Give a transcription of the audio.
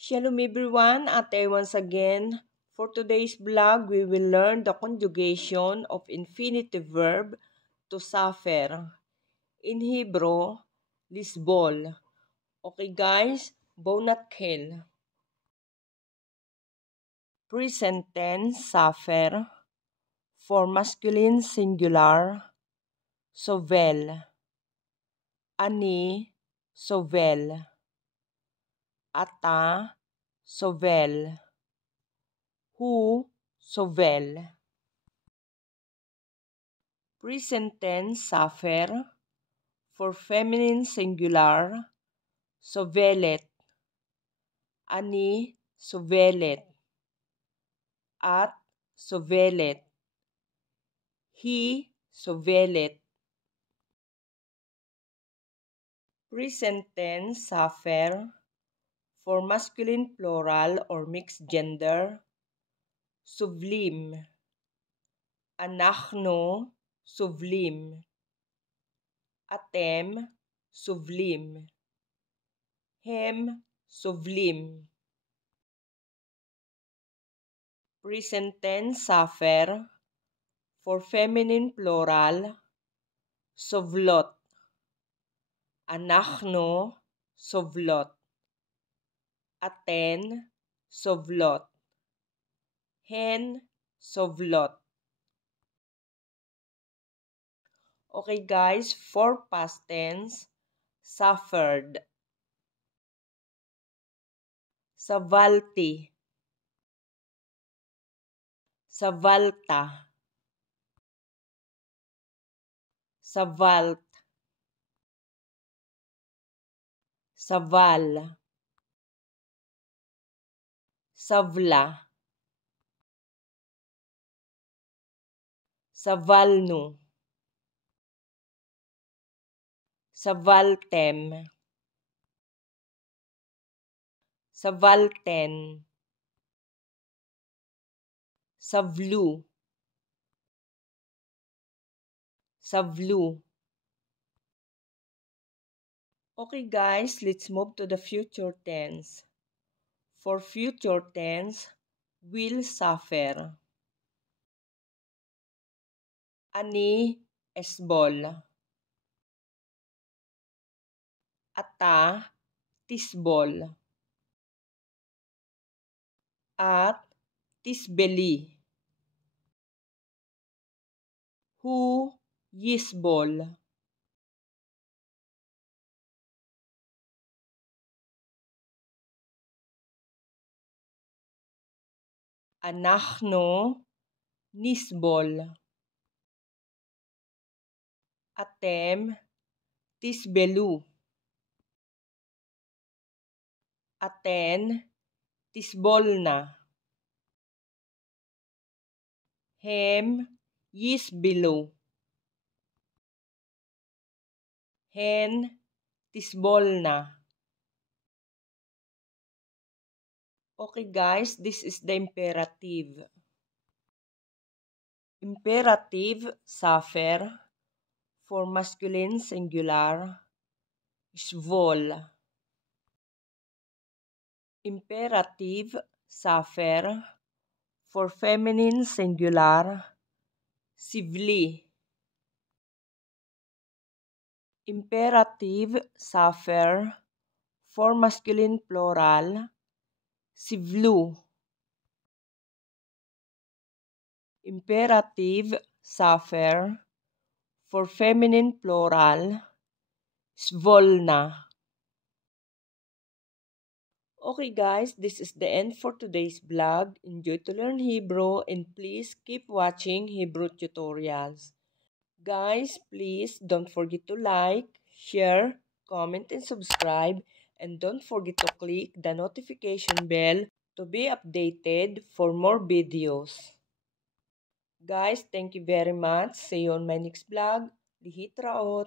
Shalom everyone, Ate once again. For today's vlog, we will learn the conjugation of infinitive verb to suffer. In Hebrew, lisbol. Okay guys, bonatkel. Present tense, suffer. For masculine singular, sovel. Ani, sovel. Ata, sovel. Hu, sovel. Present tense, suffer. For feminine singular, sovelet. Ani, sovelet. At, sovelet. He, sovelet. Present tense, suffer. For masculine plural or mixed gender, suvlim. Anachno, suvlim. Atem, suvlim. Hem, suvlim. Present tense, suffer. For feminine plural, sovlot. Anachno, sovlot. Aten, sovlot. Hen, sovlot. Okay guys, for past tense, suffered. Savalti. Savalta. Savalt. Saval. Savla. Savalnu. Savaltem. Savalten. Savlu. Savlu. Okay guys, let's move to the future tense. For future tense, will suffer. Ani esbol. Ata tisbol. At tisbeli. Hu yisbol. Anachno nisbol. Atem tisbelu. Aten tisbolna. Hem yisbelu. Hen tisbolna. Okay guys, this is the imperative. Imperative, suffer. For masculine singular, svol. Imperative, suffer. For feminine singular, sivli. Imperative, suffer. For masculine plural, sivlu. Imperative, suffer. For feminine plural, svolna. Okay guys, this is the end for today's vlog. Enjoy to learn Hebrew and please keep watching Hebrew tutorials. Guys, please don't forget to like, share, comment, and subscribe. And don't forget to click the notification bell to be updated for more videos. Guys, thank you very much. See you on my next vlog. Lihit Raot.